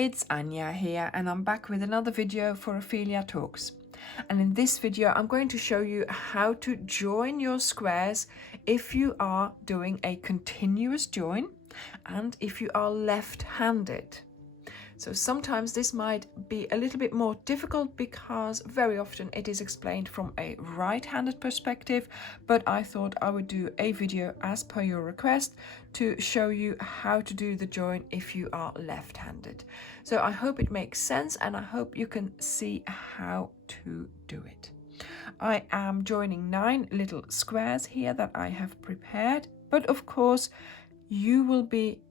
it's Anja here, and I'm back with another video for Ophelia Talks. And in this video I'm going to show you how to join your squares if you are doing a continuous join and if you are left-handed. So sometimes this might be a little bit more difficult because very often it is explained from a right-handed perspective, but I thought I would do a video as per your request to show you how to do the join if you are left-handed. So I hope it makes sense and I hope you can see how to do it. I am joining 9 little squares here that I have prepared, but of course you will be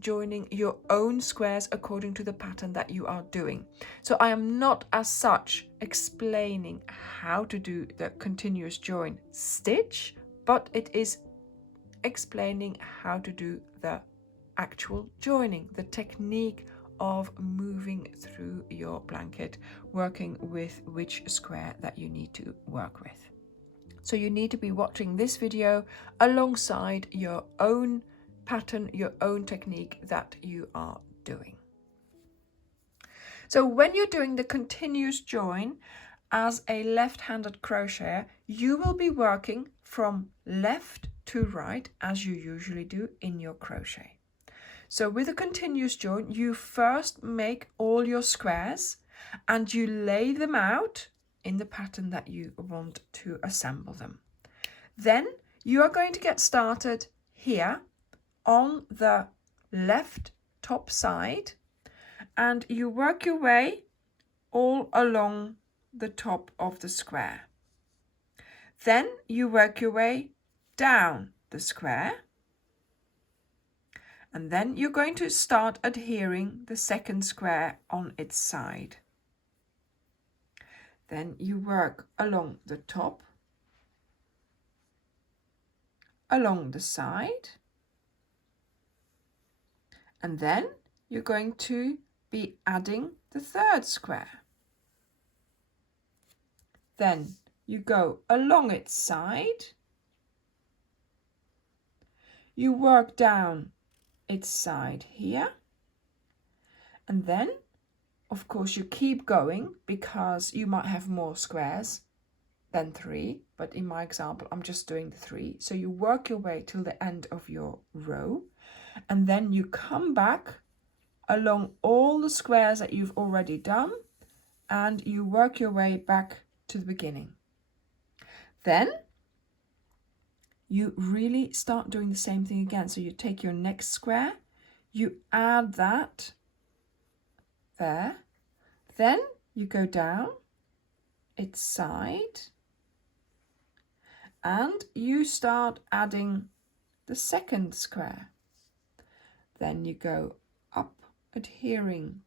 joining your own squares according to the pattern that you are doing. So I am not as such explaining how to do the continuous join stitch, but it is explaining how to do the actual joining, the technique of moving through your blanket, working with which square that you need to work with. So you need to be watching this video alongside your own pattern, your own technique that you are doing. So when you're doing the continuous join as a left-handed crocheter, you will be working from left to right as you usually do in your crochet. So with a continuous join, you first make all your squares and you lay them out in the pattern that you want to assemble them. Then you are going to get started here on the left top side and you work your way all along the top of the square. Then you work your way down the square and then you're going to start adhering the second square on its side. Then you work along the top, along the side, and then you're going to be adding the third square. Then you go along its side, you work down its side here, and then of course you keep going because you might have more squares than 3, but in my example I'm just doing the 3. So you work your way till the end of your row, and then you come back along all the squares that you've already done and you work your way back to the beginning. Then you really start doing the same thing again. So you take your next square, you add that there, then you go down its side and you start adding the second square. Then you go up, adhering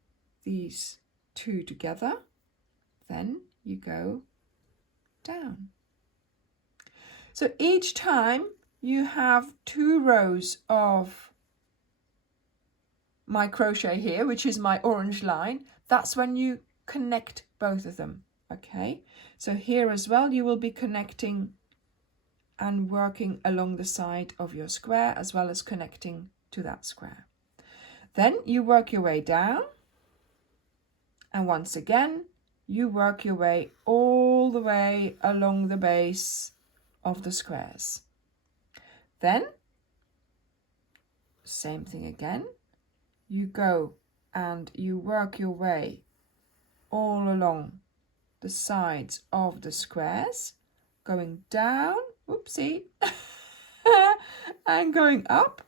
these 2 together. Then you go down. So each time you have 2 rows of my crochet here, which is my orange line. That's when you connect both of them. Okay, so here as well you will be connecting and working along the side of your square as well as connecting to that square. Then you work your way down and once again you work your way all the way along the base of the squares. Then same thing again, you go and you work your way all along the sides of the squares, going down, whoopsie, and going up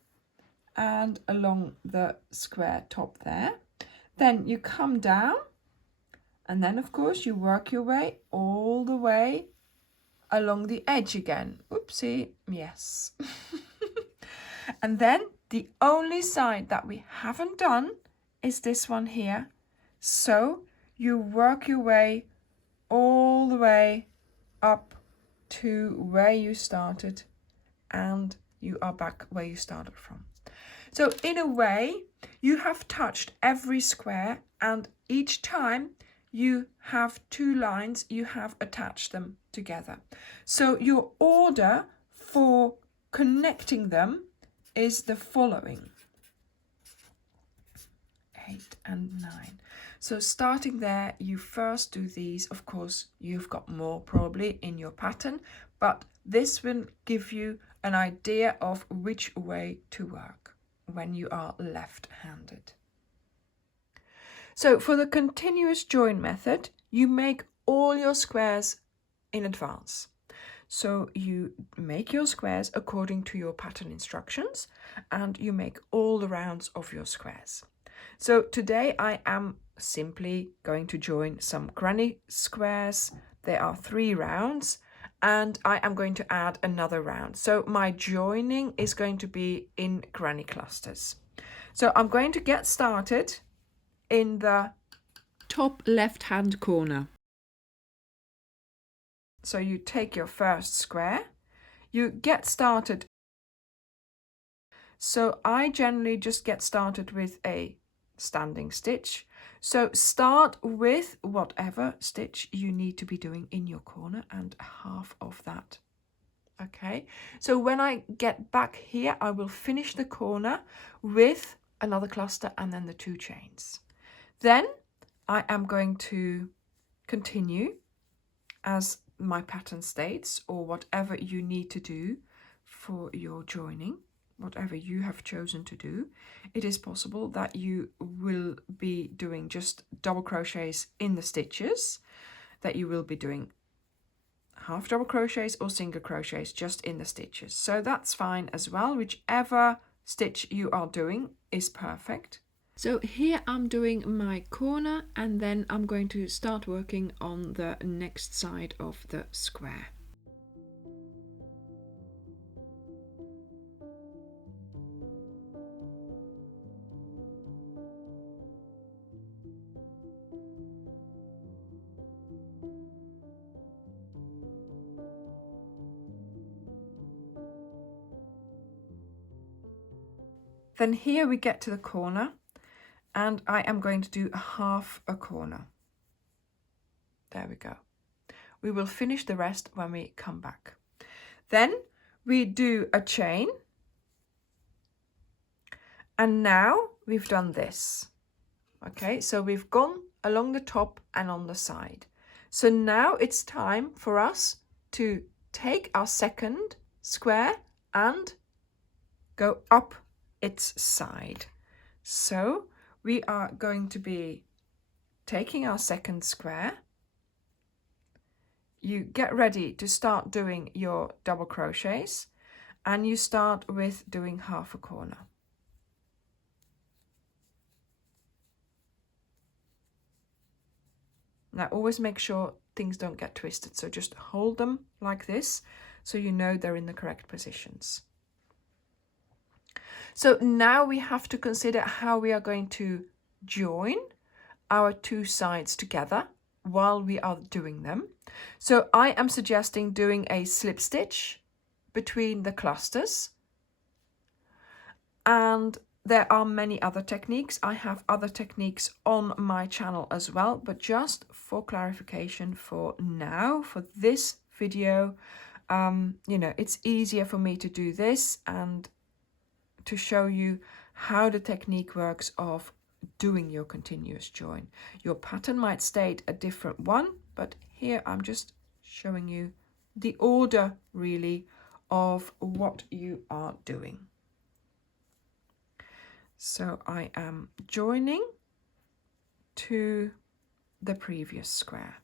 and along the square top there. Then you come down and then of course you work your way all the way along the edge again. Oopsie, yes. And then the only side that we haven't done is this one here. So you work your way all the way up to where you started and you are back where you started from. So in a way, you have touched every square and each time you have 2 lines, you have attached them together. So your order for connecting them is the following. 8 and 9. So starting there, you first do these. Of course, you've got more probably in your pattern, but this will give you an idea of which way to work when you are left-handed. So for the continuous join method, you make all your squares in advance. So you make your squares according to your pattern instructions, and you make all the rounds of your squares. So today I am simply going to join some granny squares. There are 3 rounds, and I am going to add another round. So my joining is going to be in granny clusters. So I'm going to get started in the top left hand corner. So you take your first square, you get started. So I generally just get started with a standing stitch. So start with whatever stitch you need to be doing in your corner and half of that. Okay, so when I get back here, I will finish the corner with another cluster and then the 2 chains. Then I am going to continue as my pattern states, or whatever you need to do for your joining, whatever you have chosen to do. It is possible that you will be doing just double crochets in the stitches, that you will be doing half double crochets or single crochets just in the stitches. So that's fine as well. Whichever stitch you are doing is perfect. So here I'm doing my corner, and then I'm going to start working on the next side of the square. Then here we get to the corner, and I am going to do half a corner. There we go. We will finish the rest when we come back. Then we do a chain, and now we've done this. Okay, so we've gone along the top and on the side. So now it's time for us to take our second square and go up its side. So we are going to be taking our second square. You get ready to start doing your double crochets, and you start with doing half a corner. Now always make sure things don't get twisted, so just hold them like this so you know they're in the correct positions. So now we have to consider how we are going to join our 2 sides together while we are doing them. So I am suggesting doing a slip stitch between the clusters, and there are many other techniques. I have other techniques on my channel as well, but just for clarification for now, for this video, you know, it's easier for me to do this and to show you how the technique works of doing your continuous join. Your pattern might state a different one, but here I'm just showing you the order really of what you are doing. So I am joining to the previous square.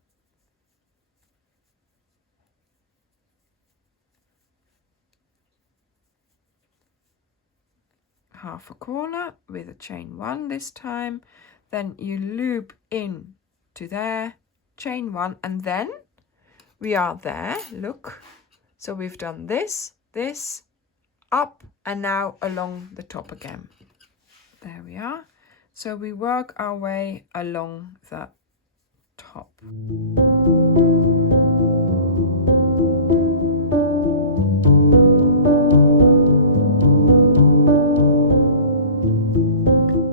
Half a corner with a chain 1 this time, then you loop in to there, chain 1, and then we are there. Look, so we've done this, this, up, and now along the top again. There we are. So we work our way along the top.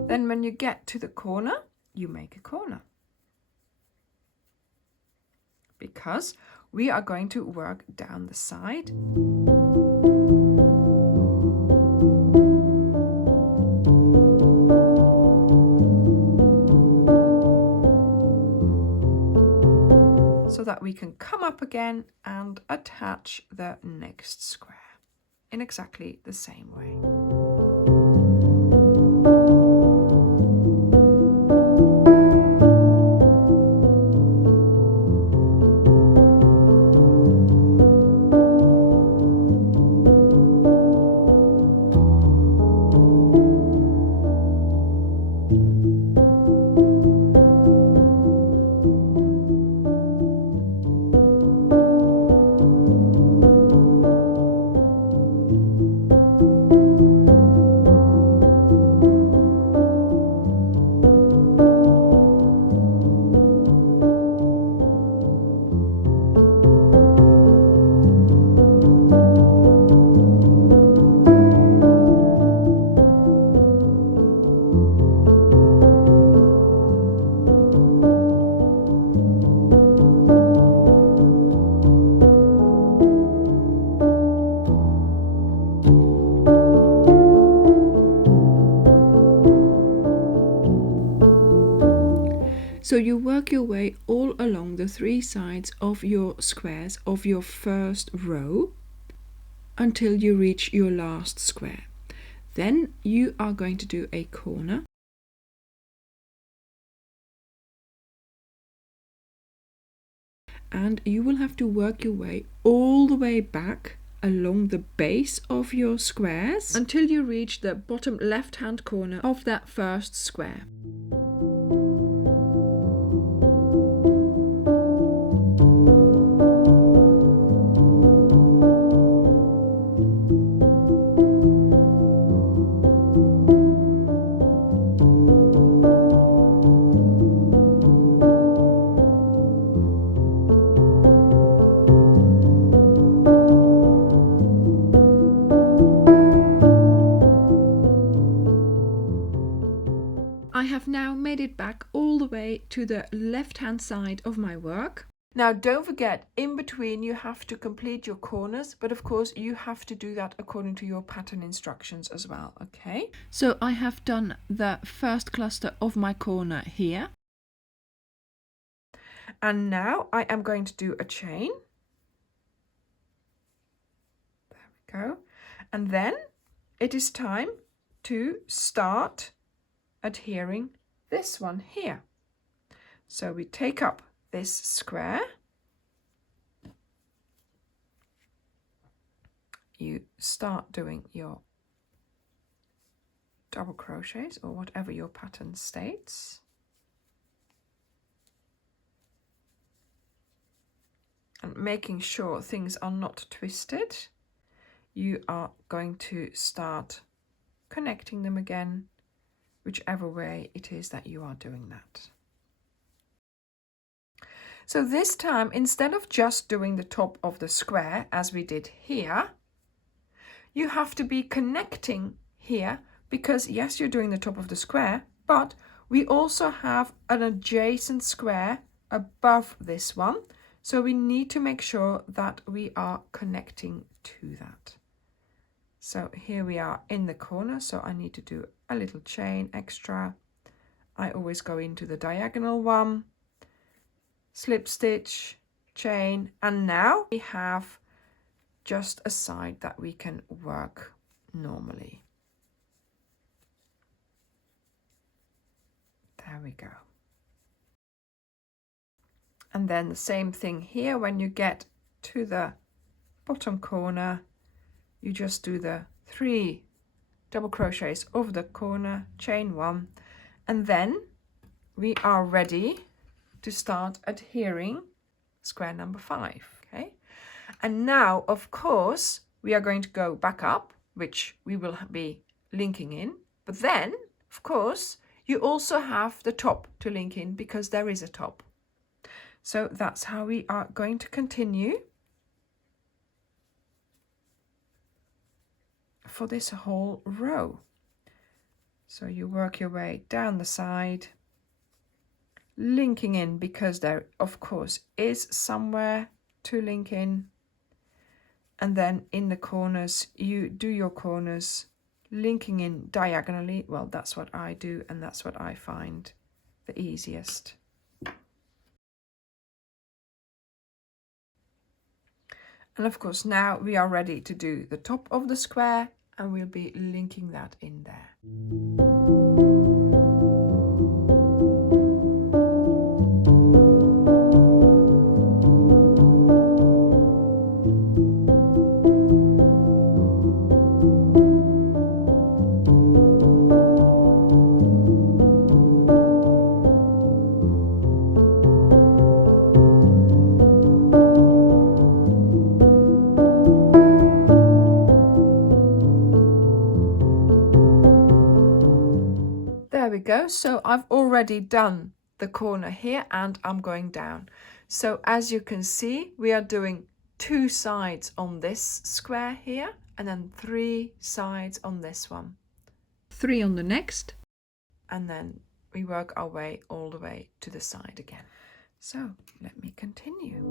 Then when you get to the corner, you make a corner, because we are going to work down the side. so that we can come up again and attach the next square in exactly the same way. So you work your way all along the 3 sides of your squares of your first row until you reach your last square. Then you are going to do a corner. And you will have to work your way all the way back along the base of your squares until you reach the bottom left-hand corner of that first square. I have now made it back all the way to the left-hand side of my work. Now don't forget, in between you have to complete your corners, but of course you have to do that according to your pattern instructions as well, okay? So I have done the first cluster of my corner here. And now I am going to do a chain. There we go. And then it is time to start adhering this one here. So we take up this square, you start doing your double crochets or whatever your pattern states, and making sure things are not twisted, you are going to start connecting them again, whichever way it is that you are doing that. So this time, instead of just doing the top of the square as we did here, you have to be connecting here because yes, you're doing the top of the square, but we also have an adjacent square above this one. So we need to make sure that we are connecting to that. So here we are in the corner, so I need to do a little chain extra. I always go into the diagonal one, slip stitch, chain, and now we have just a side that we can work normally. There we go. And then the same thing here, when you get to the bottom corner, you just do the 3 double crochets over the corner, chain 1, and then we are ready to start adhering square number 5. Okay, and now of course we are going to go back up, which we will be linking in, but then of course you also have the top to link in because there is a top. So that's how we are going to continue for this whole row. So you work your way down the side, linking in because there of course is somewhere to link in, and then in the corners you do your corners linking in diagonally. Well, that's what I do, and that's what I find the easiest. And of course, now we are ready to do the top of the square, and we'll be linking that in there. There we go. So I've already done the corner here and I'm going down. So as you can see, we are doing 2 sides on this square here and then 3 sides on this one. 3 on the next, and then we work our way all the way to the side again. So let me continue.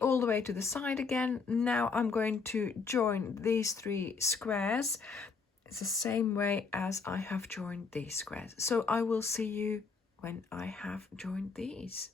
All the way to the side again. Now I'm going to join these 3 squares. It's the same way as I have joined these squares. So I will see you when I have joined these.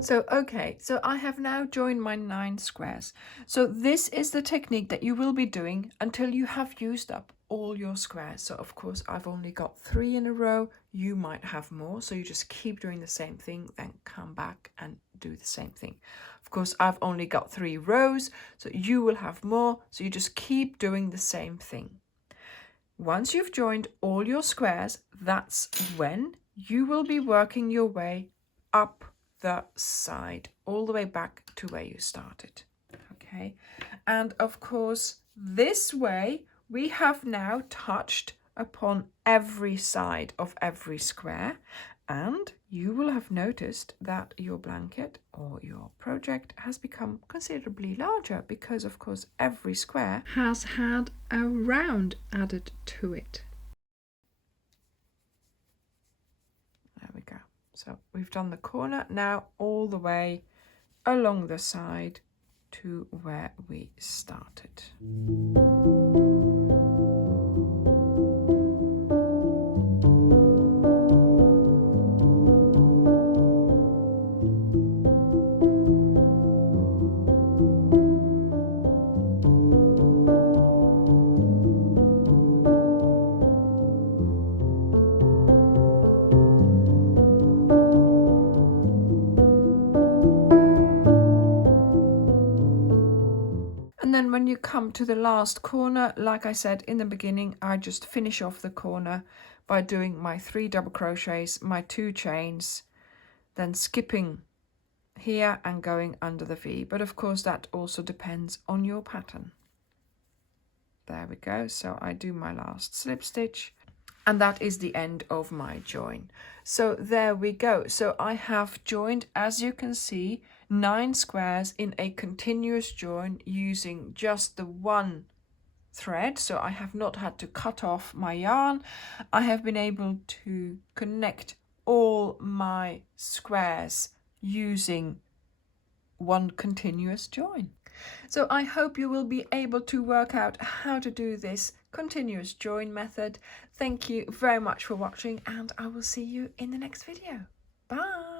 So, okay, so I have now joined my 9 squares. So this is the technique that you will be doing until you have used up all your squares. So of course I've only got 3 in a row. You might have more, so you just keep doing the same thing, then come back and do the same thing. Of course I've only got 3 rows, so you will have more, so you just keep doing the same thing. Once you've joined all your squares, that's when you will be working your way up the side, all the way back to where you started. Okay, and of course this way we have now touched upon every side of every square, and you will have noticed that your blanket or your project has become considerably larger because of course every square has had a round added to it. There we go. So we've done the corner, now all the way along the side to where we started. And then when you come to the last corner, like I said in the beginning, I just finish off the corner by doing my 3 double crochets, my 2 chains, then skipping here and going under the V. But of course that also depends on your pattern. There we go. So I do my last slip stitch, and that is the end of my join. So there we go. So I have joined, as you can see, 9 squares in a continuous join using just the 1 thread. So I have not had to cut off my yarn. I have been able to connect all my squares using 1 continuous join. So I hope you will be able to work out how to do this continuous join method. Thank you very much for watching, and I will see you in the next video. Bye!